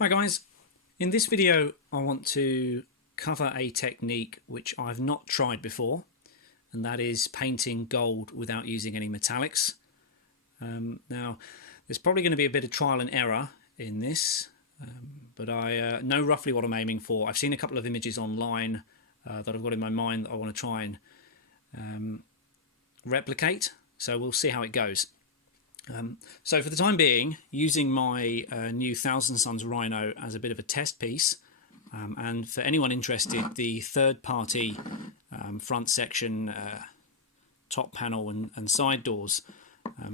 Hi guys, in this video I want to cover a technique which I've not tried before, and that is painting gold without using any metallics. Now there's probably going to be a bit of trial and error in this, but I know roughly what I'm aiming for. I've seen a couple of images online that I've got in my mind that I want to try and replicate, so we'll see how it goes. So for the time being, using my new Thousand Sons Rhino as a bit of a test piece, and for anyone interested, the third-party front section, top panel and side doors,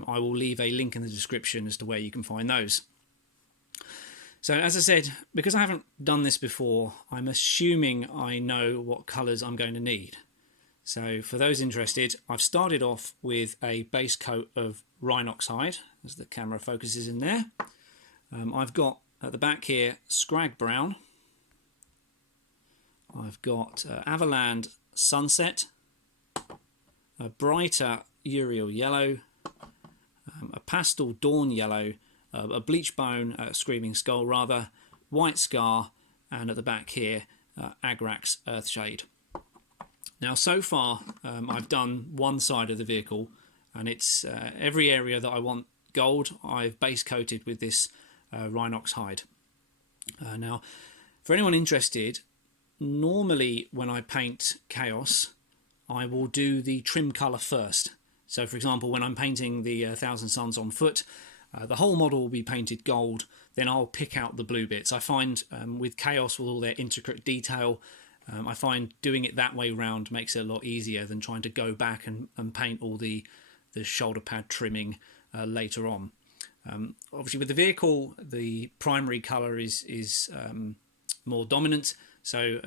I will leave a link in the description as to where you can find those. So as I said, because I haven't done this before, I'm assuming I know what colours I'm going to need. So for those interested, I've started off with a base coat of Rhinox hide, as the camera focuses in there. I've got at the back here Skrag brown. I've got Averland sunset, a brighter Yriel yellow, a pastel dawn yellow, a bleach bone, screaming skull rather, white scar, and at the back here Agrax Earthshade. Now so far I've done one side of the vehicle, and it's every area that I want gold I've base coated with this Rhinox hide. Now for anyone interested, normally when I paint Chaos I will do the trim colour first. So for example, when I'm painting the Thousand Sons on foot, the whole model will be painted gold, then I'll pick out the blue bits. I find with Chaos, with all their intricate detail, I find doing it that way round makes it a lot easier than trying to go back and paint all the shoulder pad trimming later on. Obviously with the vehicle, the primary colour is more dominant, so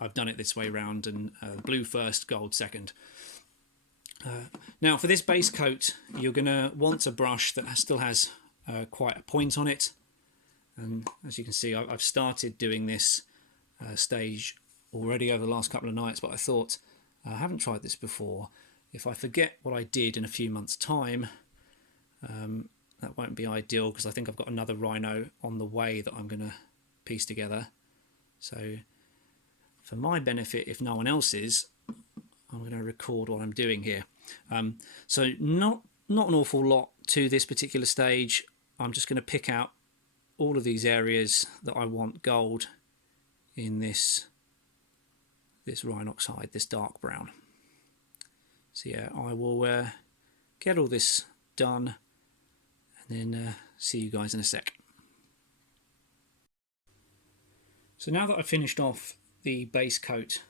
I've done it this way round, and blue first, gold second. Now for this base coat, you're going to want a brush that still has quite a point on it, and as you can see I've started doing this stage already over the last couple of nights, but I thought I haven't tried this before. If I forget what I did in a few months time, that won't be ideal, because I think I've got another Rhino on the way that I'm going to piece together. So for my benefit, if no one else's, I'm going to record what I'm doing here. So not an awful lot to this particular stage. I'm just going to pick out all of these areas that I want gold in this Rhinox hide, this dark brown. So yeah, I will get all this done and then see you guys in a sec. So now that I've finished off the base coat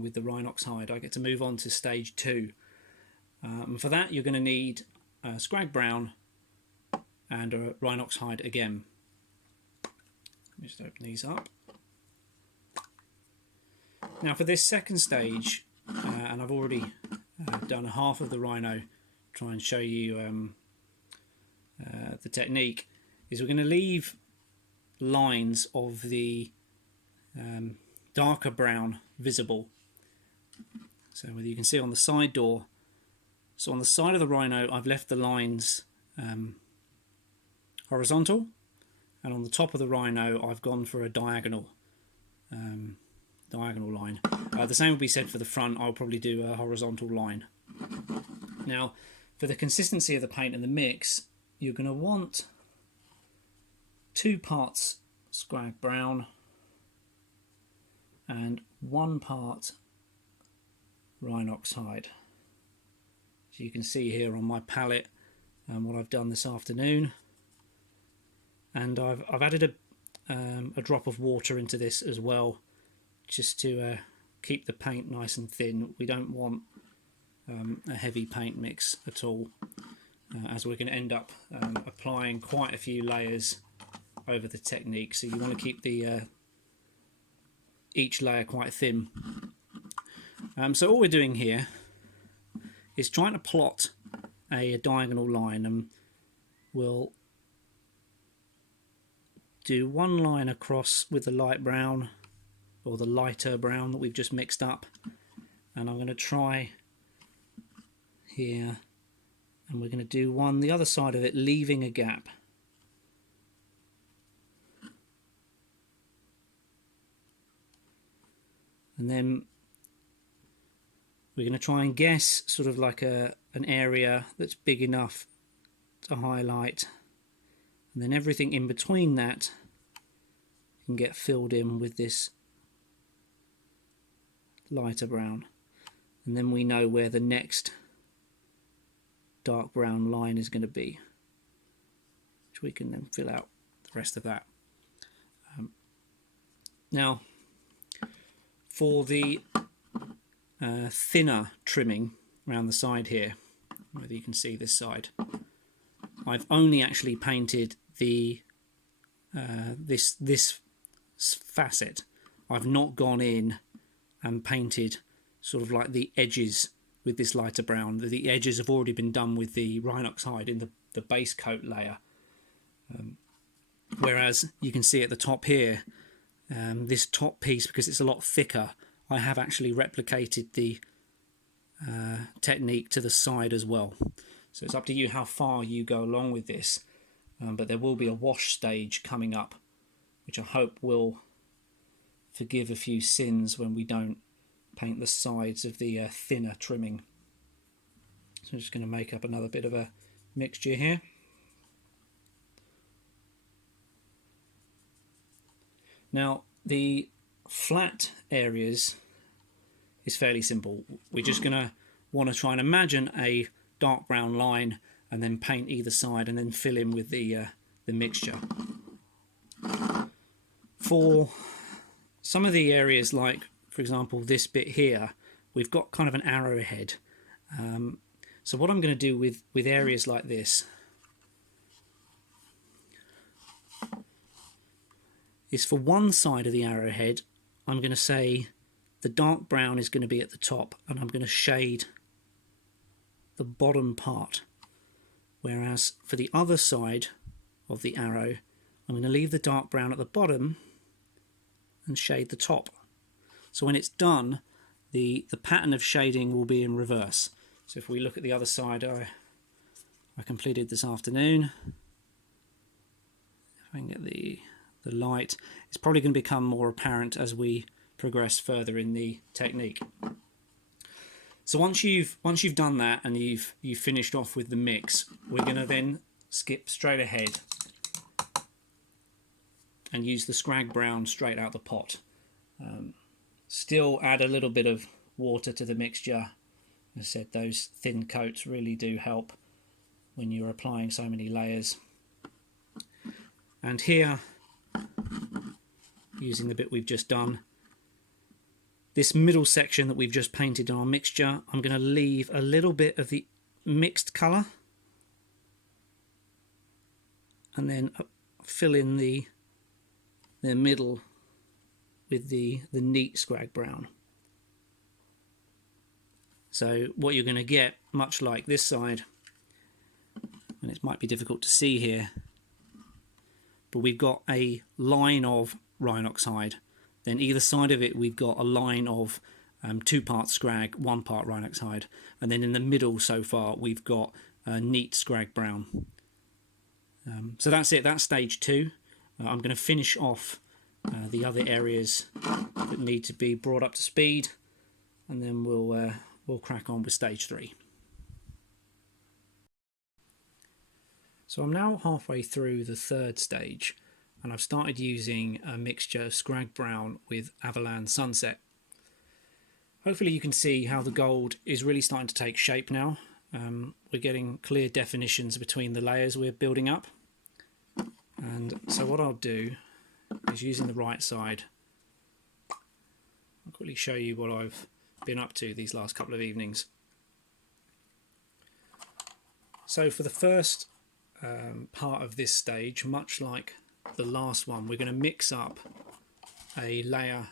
with the Rhinox hide, I get to move on to stage 2. And for that you're going to need Skrag brown and a Rhinox hide again. Let me just open these up. Now for this second stage, and I've already done half of the Rhino, try and show you the technique, is we're going to leave lines of the darker brown visible. So whether you can see on the side door, so on the side of the Rhino I've left the lines horizontal, and on the top of the Rhino I've gone for a diagonal line. The same will be said for the front. I'll probably do a horizontal line. Now for the consistency of the paint and the mix, you're going to want 2 parts Skrag brown and 1 part Rhinox hide. So you can see here on my palette what I've done this afternoon, and I've added a drop of water into this as well, just to keep the paint nice and thin. We don't want a heavy paint mix at all, as we're going to end up applying quite a few layers over the technique, so you want to keep the each layer quite thin. So all we're doing here is trying to plot a diagonal line, and we'll do one line across with the light brown, or the lighter brown that we've just mixed up, and I'm going to try here, and we're going to do one the other side of it, leaving a gap. And then we're going to try and guess sort of like an area that's big enough to highlight, and then everything in between that can get filled in with this lighter brown, and then we know where the next dark brown line is going to be, which we can then fill out the rest of that. Now for the thinner trimming around the side here, whether you can see this side, I've only actually painted the this facet. I've not gone in and painted sort of like the edges with this lighter brown. The edges have already been done with the Rhinox hide in the base coat layer. Whereas you can see at the top here, this top piece, because it's a lot thicker, I have actually replicated the technique to the side as well. So it's up to you how far you go along with this, but there will be a wash stage coming up, which I hope will forgive a few sins when we don't paint the sides of the thinner trimming. So I'm just going to make up another bit of a mixture here. Now the flat areas is fairly simple. We're just going to want to try and imagine a dark brown line and then paint either side and then fill in with the mixture. For some of the areas, like for example this bit here, we've got kind of an arrowhead. So what I'm going to do with areas like this is, for one side of the arrowhead, I'm going to say the dark brown is going to be at the top, and I'm going to shade the bottom part. Whereas for the other side of the arrow, I'm going to leave the dark brown at the bottom and shade the top. So when it's done, the pattern of shading will be in reverse. So if we look at the other side, I completed this afternoon. If I can get the light, it's probably going to become more apparent as we progress further in the technique. So once you've done that and you've finished off with the mix, we're going to then skip straight ahead and use the Skrag brown straight out the pot. Still add a little bit of water to the mixture. As I said, those thin coats really do help when you're applying so many layers. And here, using the bit we've just done, this middle section that we've just painted in our mixture, I'm going to leave a little bit of the mixed colour and then fill in the middle with the neat Skrag brown. So what you're going to get, much like this side, and it might be difficult to see here, but we've got a line of Rhinox hide. Then either side of it we've got a line of 2 parts Skrag, 1 part Rhinox hide, and then in the middle so far we've got a neat Skrag brown. So that's it, that's stage 2. I'm going to finish off the other areas that need to be brought up to speed, and then we'll crack on with stage 3. So I'm now halfway through the 3rd stage, and I've started using a mixture of Skrag brown with Averland Sunset. Hopefully you can see how the gold is really starting to take shape now. We're getting clear definitions between the layers we're building up. And so what I'll do is, using the right side, I'll quickly show you what I've been up to these last couple of evenings. So for the first part of this stage, much like the last one, we're going to mix up a layer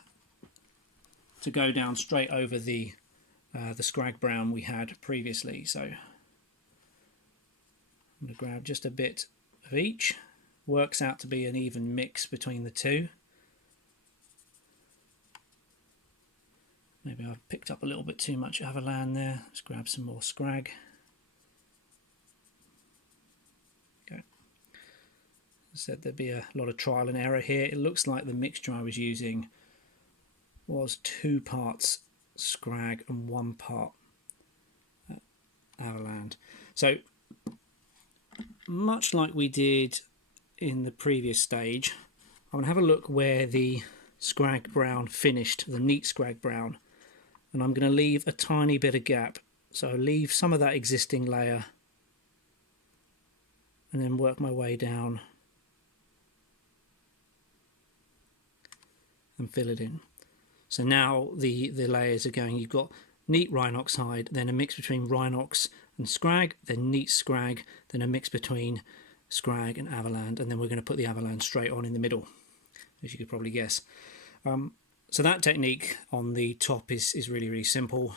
to go down straight over the Skrag brown we had previously. So I'm going to grab just a bit of each. Works out to be an even mix between the two. Maybe I've picked up a little bit too much Averland there. Let's grab some more Skrag. Okay. As I said, there'd be a lot of trial and error here. It looks like the mixture I was using was 2 parts Skrag and 1 part Averland. So much like we did in the previous stage, I'm going to have a look where the Skrag brown finished, the neat Skrag brown, and I'm going to leave a tiny bit of gap. So leave some of that existing layer and then work my way down and fill it in. So now the layers are going, you've got neat Rhinox hide, then a mix between Rhinox and Skrag, then neat Skrag, then a mix between Skrag and Averland, and then we're going to put the Averland straight on in the middle, as you could probably guess. So that technique on the top is really, really simple.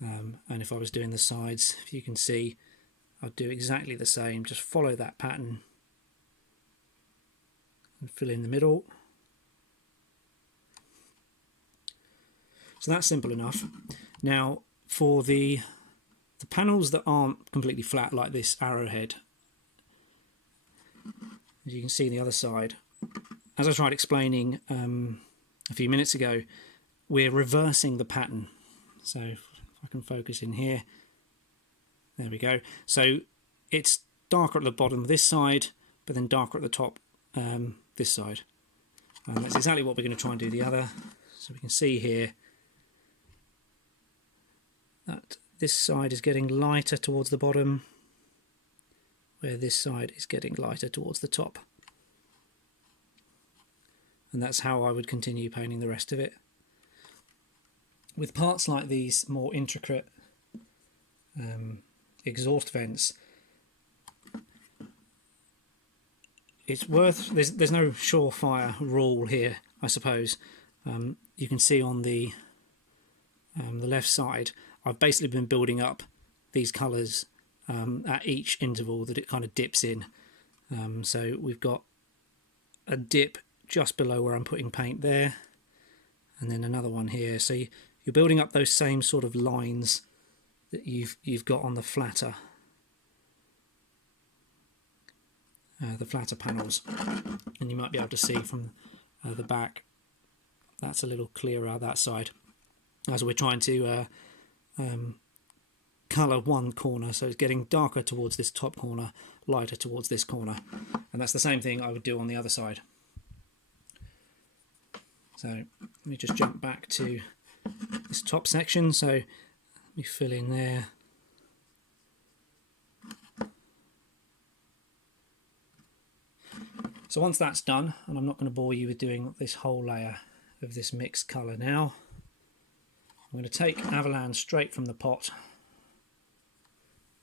And if I was doing the sides, if you can see, I'd do exactly the same. Just follow that pattern and fill in the middle. So that's simple enough. Now for the panels that aren't completely flat, like this arrowhead, as you can see on the other side, as I tried explaining a few minutes ago, we're reversing the pattern. So if I can focus in here, there we go. So it's darker at the bottom this side, but then darker at the top this side. And that's exactly what we're going to try and do the other. So we can see here that this side is getting lighter towards the bottom, where this side is getting lighter towards the top. And that's how I would continue painting the rest of it. With parts like these more intricate exhaust vents, it's worth, there's no surefire rule here, I suppose. You can see on the left side, I've basically been building up these colours at each interval that it kind of dips in. So we've got a dip just below where I'm putting paint there, and then another one here. So you're building up those same sort of lines that you've got on the flatter panels, and you might be able to see from the back that's a little clearer that side, as we're trying to colour one corner, so it's getting darker towards this top corner, lighter towards this corner, and that's the same thing I would do on the other side. So let me just jump back to this top section. So let me fill in there. So once that's done, and I'm not going to bore you with doing this whole layer of this mixed colour now, I'm going to take Averland straight from the pot,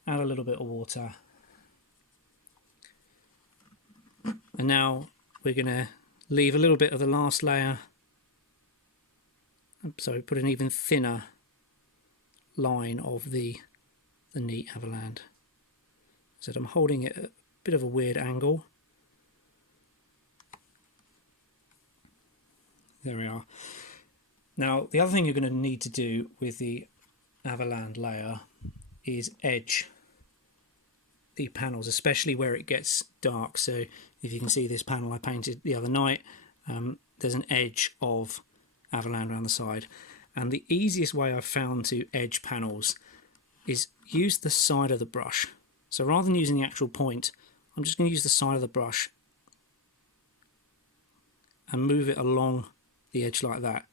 add a little bit of water, and now we're going to leave a little bit of the last layer, so put an even thinner line of the neat Averland. So I'm holding it at a bit of a weird angle. There we are. Now the other thing you're going to need to do with the Averland layer is edge the panels, especially where it gets dark. So if you can see this panel I painted the other night, there's an edge of Averland around the side, and the easiest way I've found to edge panels is use the side of the brush. So rather than using the actual point, I'm just going to use the side of the brush and move it along the edge like that.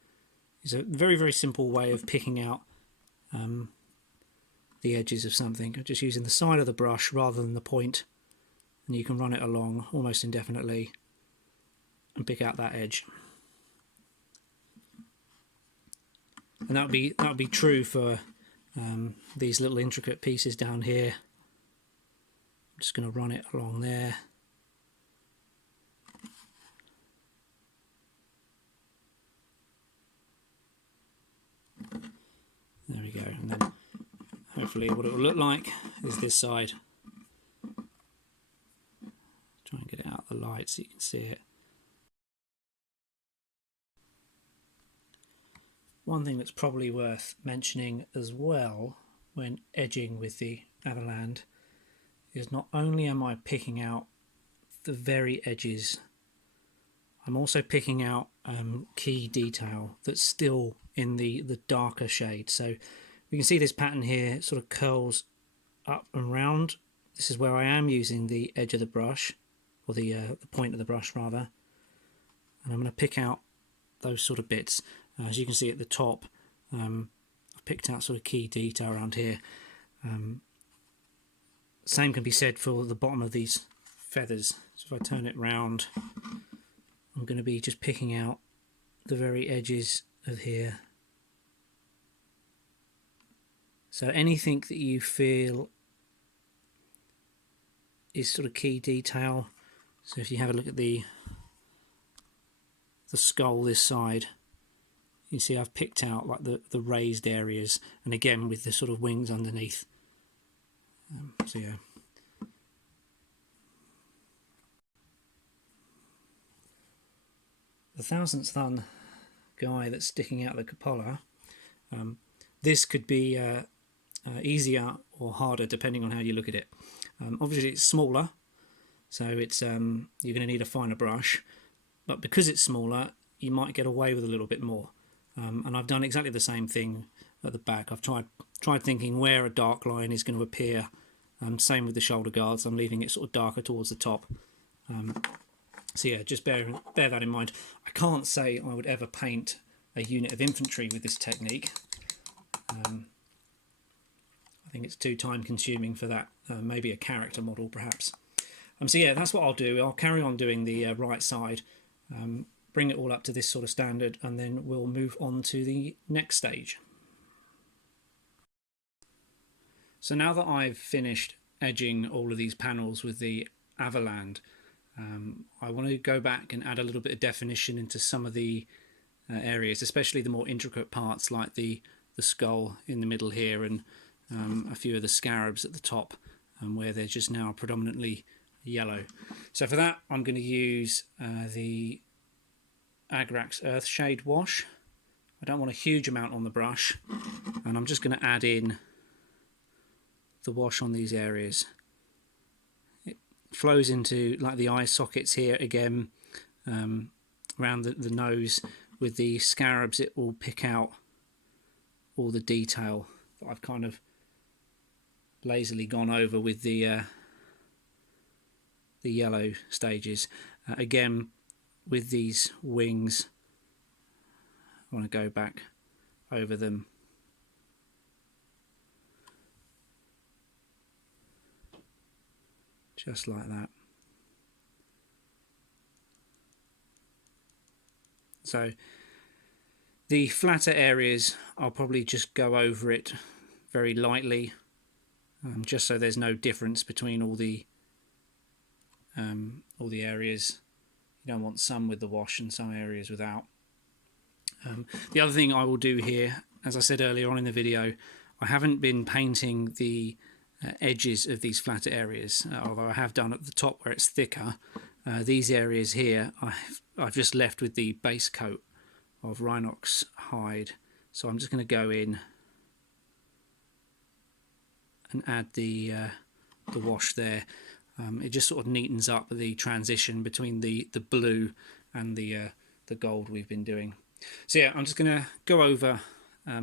It's a very, very simple way of picking out the edges of something, just using the side of the brush rather than the point, and you can run it along almost indefinitely and pick out that edge. And that would be true for these little intricate pieces down here. I'm just going to run it along there. There we go, and then hopefully what it will look like is this side. Try and get it out of the light so you can see it. One thing that's probably worth mentioning as well when edging with the Averland is not only am I picking out the very edges I'm also picking out key detail that's still in the darker shade. So you can see this pattern here sort of curls up and round. This is where I am using the edge of the brush, or the point of the brush rather, and I'm going to pick out those sort of bits. As you can see at the top, I've picked out sort of key detail around here. Same can be said for the bottom of these feathers. So if I turn it round, I'm going to be just picking out the very edges of here. So anything that you feel is sort of key detail. So if you have a look at the skull this side, you see I've picked out like the raised areas, and again with the sort of wings underneath. So yeah. The Thousand Son guy that's sticking out the cupola, this could be easier or harder depending on how you look at it. Obviously it's smaller, so it's you're going to need a finer brush, but because it's smaller you might get away with a little bit more. And I've done exactly the same thing at the back. I've tried thinking where a dark line is going to appear. Same with the shoulder guards, I'm leaving it sort of darker towards the top. So yeah, just bear that in mind. I can't say I would ever paint a unit of infantry with this technique. I think it's too time consuming for that. Maybe a character model perhaps. So yeah, that's what I'll do. I'll carry on doing the right side, bring it all up to this sort of standard, and then we'll move on to the next stage. So now that I've finished edging all of these panels with the Averland, I want to go back and add a little bit of definition into some of the areas, especially the more intricate parts like the skull in the middle here, and a few of the scarabs at the top, where they're just now predominantly yellow. So for that I'm going to use the Agrax Earthshade wash. I don't want a huge amount on the brush, and I'm just going to add in the wash on these areas. It flows into like the eye sockets here again, around the nose. With the scarabs it will pick out all the detail that I've kind of lazily gone over with the yellow stages. Again with these wings I want to go back over them. Just like that. So the flatter areas I'll probably just go over it very lightly, just so there's no difference between all the areas. You don't want some with the wash and some areas without. The other thing I will do here, as I said earlier on in the video, I haven't been painting the edges of these flatter areas, although I have done at the top where it's thicker. These areas here I've just left with the base coat of Rhinox hide, so I'm just going to go in and add the wash there. It just sort of neatens up the transition between the blue and the gold we've been doing. So yeah, I'm just going to go over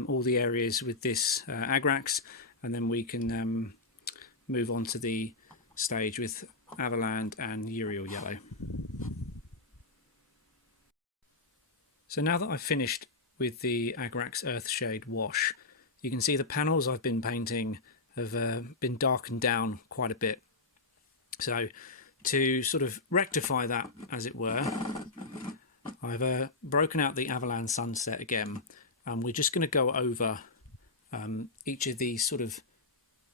all the areas with this Agrax, and then we can move on to the stage with Averland and Yriel yellow. So now that I've finished with the Agrax Earthshade wash, you can see the panels I've been painting have been darkened down quite a bit. So to sort of rectify that, as it were, I've broken out the Averland sunset again, and we're just going to go over each of these sort of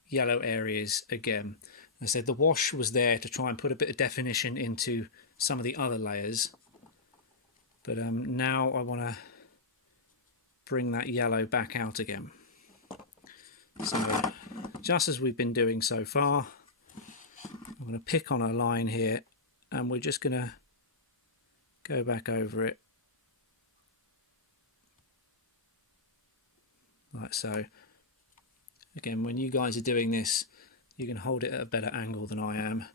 yellow areas again. I said the wash was there to try and put a bit of definition into some of the other layers, but now I want to bring that yellow back out again. So just as we've been doing so far, I'm going to pick on a line here, and we're just going to go back over it like so. Again, when you guys are doing this, you can hold it at a better angle than I am.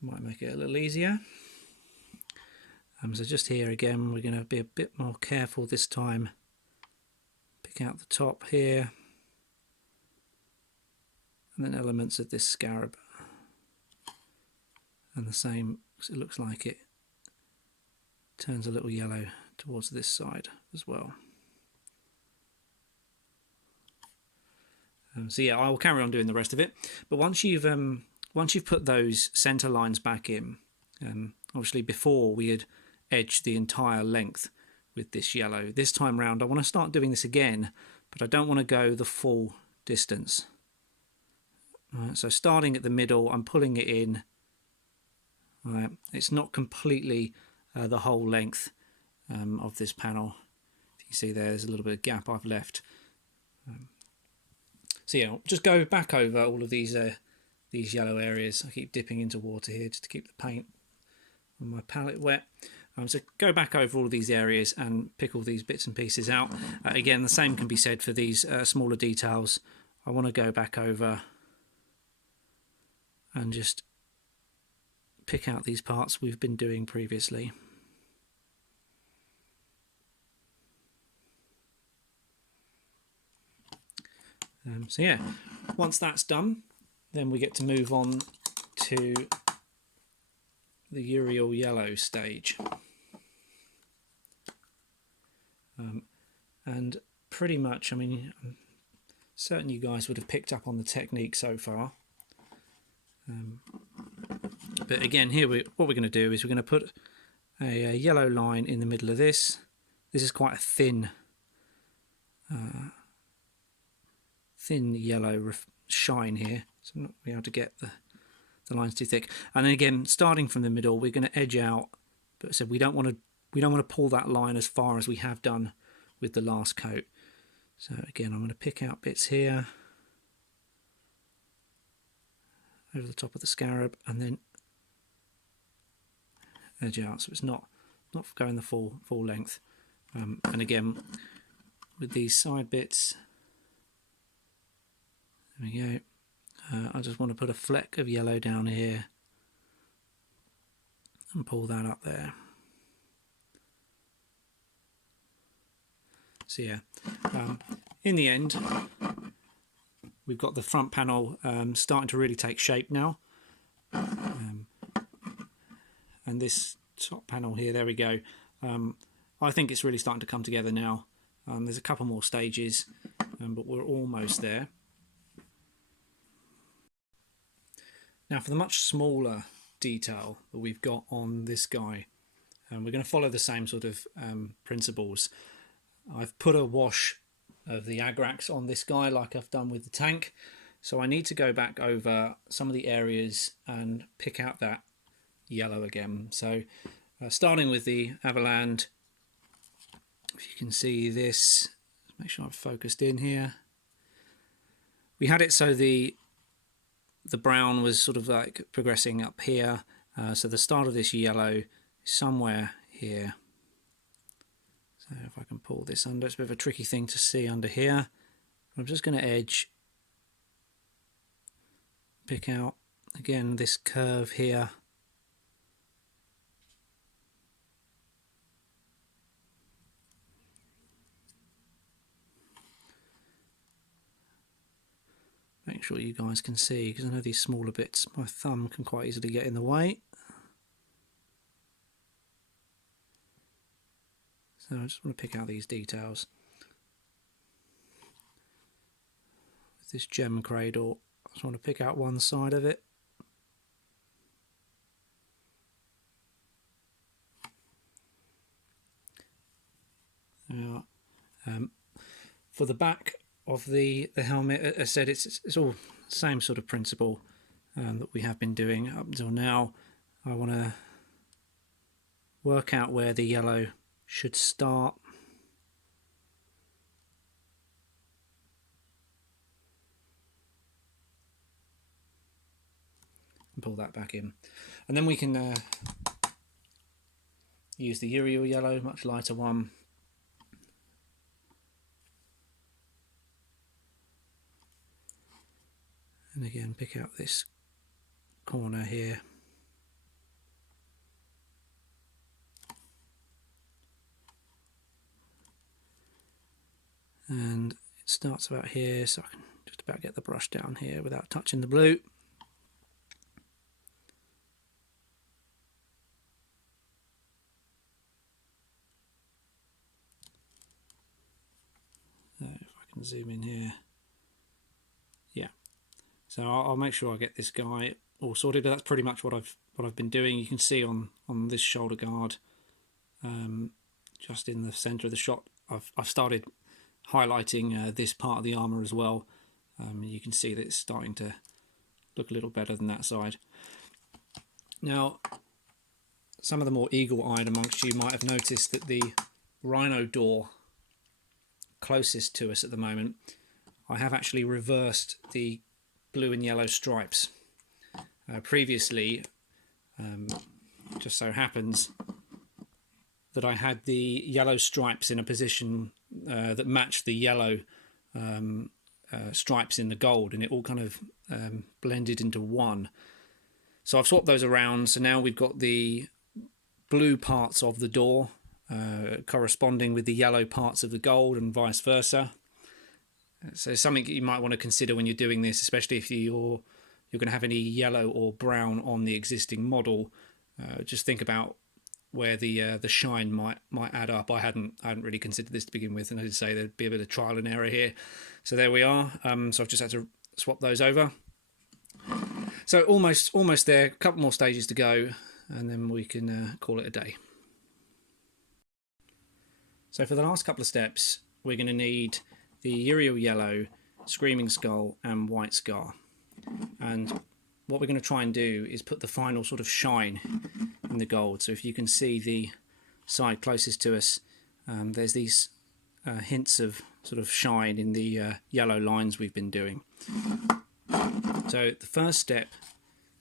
Might make it a little easier. So just here again, we're going to be a bit more careful this time. Pick out the top here, and then elements of this scarab. And the same, it looks like it turns a little yellow towards this side as well. So yeah, I will carry on doing the rest of it. But once you've put those center lines back in, obviously before we had edged the entire length with this yellow. This time round, I want to start doing this again, but I don't want to go the full distance. Right, so starting at the middle, I'm pulling it in. Right, it's not completely the whole length of this panel. You can see there's a little bit of gap I've left. So yeah, I'll just go back over all of these yellow areas. I keep dipping into water here just to keep the paint on my palette wet. So go back over all of these areas and pick all these bits and pieces out. Again, the same can be said for these smaller details. I want to go back over and just pick out these parts we've been doing previously. So yeah, once that's done, then we get to move on to the Yriel yellow stage. And pretty much, I mean, I'm certain you guys would have picked up on the technique so far. But again, here what we're going to do is we're going to put a yellow line in the middle of this. This is quite a thin yellow shine here, so I'm not going to be able to get the lines too thick. And then again, starting from the middle, we're going to edge out, but so we don't want to pull that line as far as we have done with the last coat. So again, I'm going to pick out bits here over the top of the scarab and then edge out, so it's not going the full length. And again, with these side bits, there we go. I just want to put a fleck of yellow down here and pull that up there. So yeah, in the end, we've got the front panel starting to really take shape now. And this top panel here, there we go. I think it's really starting to come together now. There's a couple more stages, but we're almost there. Now for the much smaller detail that we've got on this guy, we're going to follow the same sort of principles. I've put a wash of the Agrax on this guy like I've done with the tank, so I need to go back over some of the areas and pick out that yellow again. So starting with the Averland, if you can see this, make sure I've focused in here. We had it so the brown was sort of like progressing up here, so the start of this yellow is somewhere here. So if I can pull this under, it's a bit of a tricky thing to see under here. I'm just going to edge, pick out again this curve here. Make sure you guys can see, because I know these smaller bits, my thumb can quite easily get in the way. So I just want to pick out these details. With this gem cradle, I just want to pick out one side of it. Now, for the back of the helmet, as I said, it's all the same sort of principle that we have been doing up until now. I want to work out where the yellow should start. And pull that back in. And then we can use the Yriel yellow, much lighter one. And again, pick out this corner here. and it starts about here, so I can just about get the brush down here without touching the blue. So if I can zoom in here, yeah. So I'll make sure I get this guy all sorted, but that's pretty much what I've been doing. You can see on this shoulder guard, just in the center of the shot, I've started highlighting this part of the armor as well. You can see that it's starting to look a little better than that side. Now, some of the more eagle-eyed amongst you might have noticed that the Rhino door closest to us at the moment, I have actually reversed the blue and yellow stripes. Previously, just so happens that I had the yellow stripes in a position that matched the yellow stripes in the gold, and it all kind of blended into one. So I've swapped those around, so now we've got the blue parts of the door corresponding with the yellow parts of the gold, and vice versa. So something you might want to consider when you're doing this, especially if you're going to have any yellow or brown on the existing model. Just think about where the shine might add up. I hadn't really considered this to begin with, and I did say there'd be a bit of trial and error here. So there we are. So I've just had to swap those over. So almost there. A couple more stages to go, and then we can call it a day. So for the last couple of steps, we're going to need the Yriel yellow, Screaming Skull, and White Scar. And what we're going to try and do is put the final sort of shine in the gold. So if you can see the side closest to us, there's these hints of sort of shine in the yellow lines we've been doing. So the first step,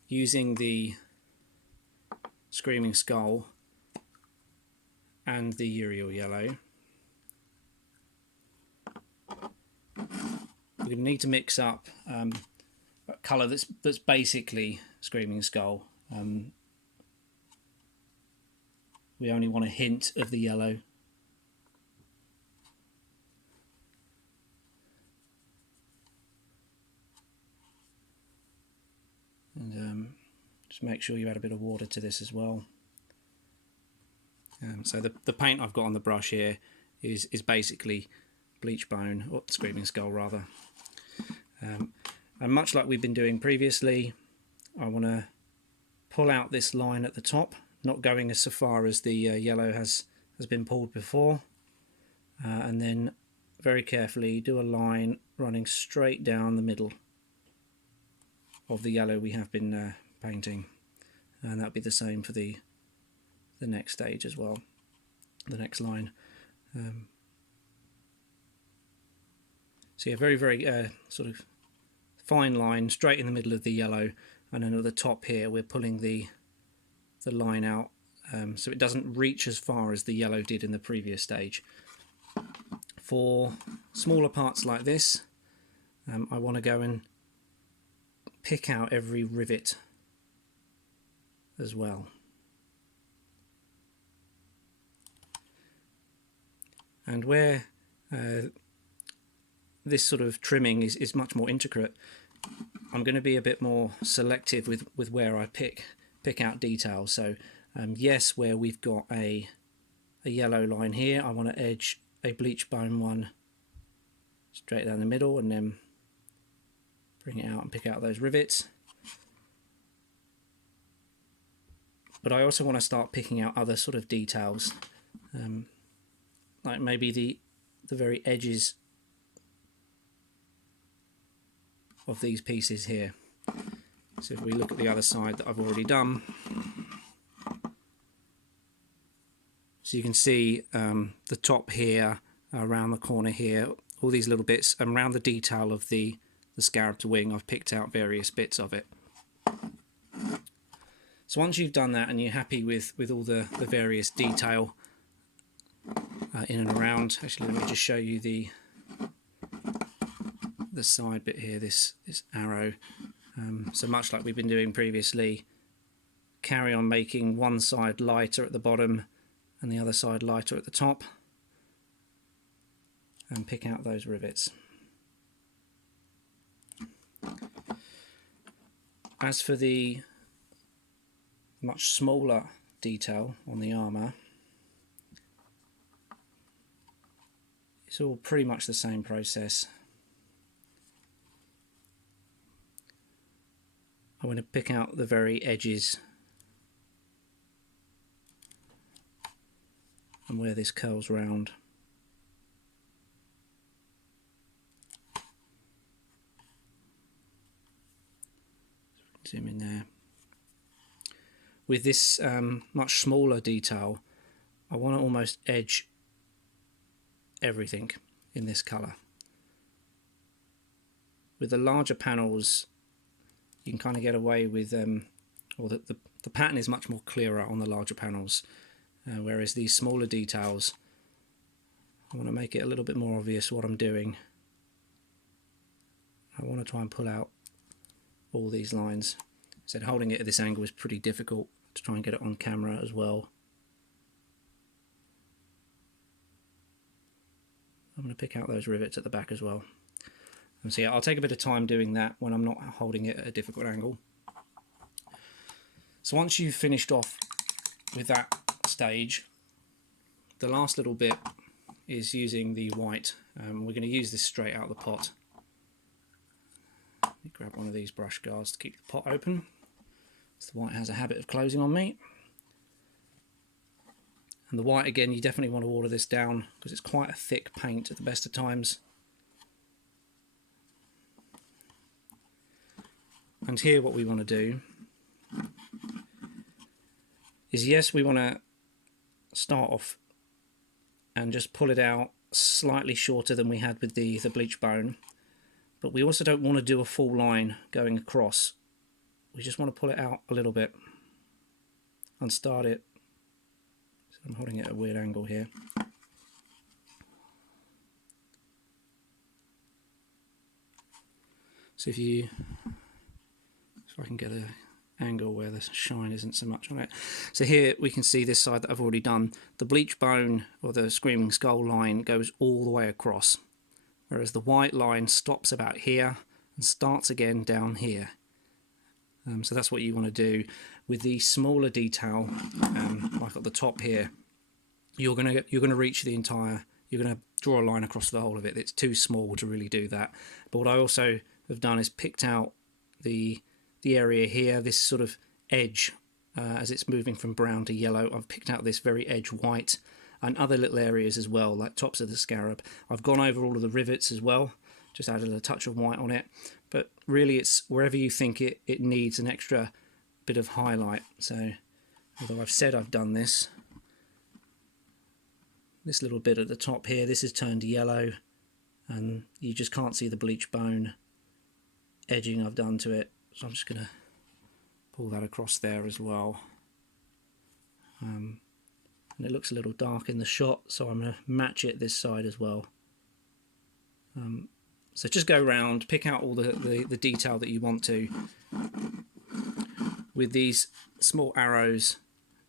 using the Screaming Skull and the Yriel yellow, we're going to need to mix up a colour that's basically Screaming Skull. We only want a hint of the yellow. And just make sure you add a bit of water to this as well. So the paint I've got on the brush here is basically bleach bone, or Screaming Skull rather. And much like we've been doing previously, I want to pull out this line at the top, not going as so far as the yellow has been pulled before, and then very carefully do a line running straight down the middle of the yellow we have been painting, and that'll be the same for the next stage as well, the next line. So yeah, very sort of fine line straight in the middle of the yellow, and then at the top here we're pulling the line out so it doesn't reach as far as the yellow did in the previous stage. For smaller parts like this, I want to go and pick out every rivet as well. And where this sort of trimming is much more intricate, I'm going to be a bit more selective with where I pick out details. So yes, where we've got a yellow line here, I want to edge a bleach bone one straight down the middle, and then bring it out and pick out those rivets. But I also want to start picking out other sort of details, like maybe the very edges of these pieces here. So if we look at the other side that I've already done, so you can see the top here, around the corner here, all these little bits, and around the detail of the scarab's wing, I've picked out various bits of it. So once you've done that and you're happy with all the various detail in and around, actually let me just show you the side bit here, this arrow. So much like we've been doing previously, carry on making one side lighter at the bottom and the other side lighter at the top. and pick out those rivets. As for the much smaller detail on the armour, it's all pretty much the same process. I want to pick out the very edges and where this curls round. Zoom in there. With this much smaller detail, I want to almost edge everything in this colour. With the larger panels, you can kind of get away with, or the pattern is much more clearer on the larger panels, whereas these smaller details, I want to make it a little bit more obvious what I'm doing. I want to try and pull out all these lines. I said holding it at this angle is pretty difficult to try and get it on camera as well. I'm going to pick out those rivets at the back as well. And so yeah, I'll take a bit of time doing that when I'm not holding it at a difficult angle. So once you've finished off with that stage, the last little bit is using the white. We're going to use this straight out of the pot. Let me grab one of these brush guards to keep the pot open. The white has a habit of closing on me. And the white, again, you definitely want to water this down because it's quite a thick paint at the best of times. And here what we want to do is, yes, we want to start off and just pull it out slightly shorter than we had with the bleach bone, but we also don't want to do a full line going across. We just want to pull it out a little bit and start it. So I'm holding it at a weird angle here. So if I can get an angle where the shine isn't so much on it. So here we can see this side that I've already done. The bleach bone or the screaming skull line goes all the way across, whereas the white line stops about here and starts again down here. So that's what you want to do. With the smaller detail, like at the top here, you're gonna reach the entire. You're gonna draw a line across the whole of it. It's too small to really do that. But what I also have done is picked out the area here, this sort of edge, as it's moving from brown to yellow. I've picked out this very edge white, and other little areas as well, like tops of the scarab. I've gone over all of the rivets as well. Just added a touch of white on it, but really it's wherever you think it needs an extra bit of highlight. So although I've said I've done this little bit at the top here, this is turned yellow and you just can't see the bleach bone edging I've done to it. So I'm just going to pull that across there as well. And it looks a little dark in the shot, so I'm going to match it this side as well. So just go around, pick out all the detail that you want to. With these small arrows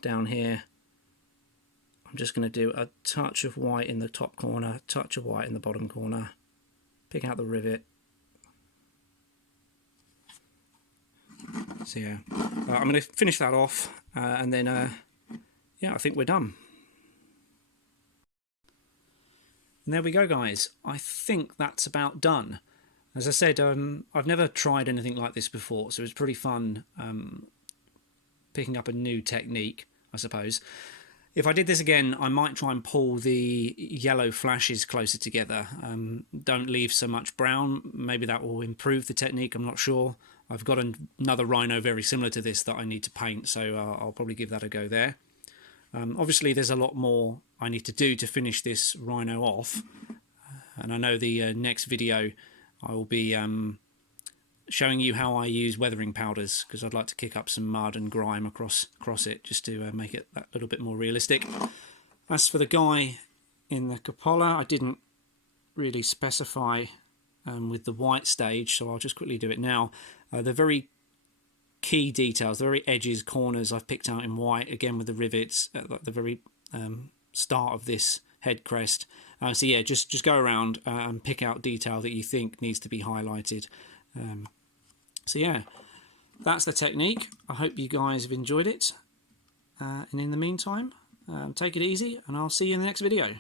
down here, I'm just going to do a touch of white in the top corner, touch of white in the bottom corner, pick out the rivet. So yeah, I'm going to finish that off and then yeah, I think we're done. And there we go, guys. I think that's about done. As I said, I've never tried anything like this before, so it's pretty fun picking up a new technique, I suppose. If I did this again, I might try and pull the yellow flashes closer together. Don't leave so much brown. Maybe that will improve the technique, I'm not sure. I've got another rhino very similar to this that I need to paint, so I'll probably give that a go there. Obviously there's a lot more I need to do to finish this rhino off, and I know the next video I will be showing you how I use weathering powders, because I'd like to kick up some mud and grime across it just to make it that little bit more realistic. As for the guy in the cupola, I didn't really specify with the white stage, so I'll just quickly do it now. The very key details, the very edges, corners, I've picked out in white, again with the rivets at the very start of this head crest. So yeah, just go around and pick out detail that you think needs to be highlighted. So yeah, that's the technique. I hope you guys have enjoyed it. And in the meantime, take it easy, and I'll see you in the next video.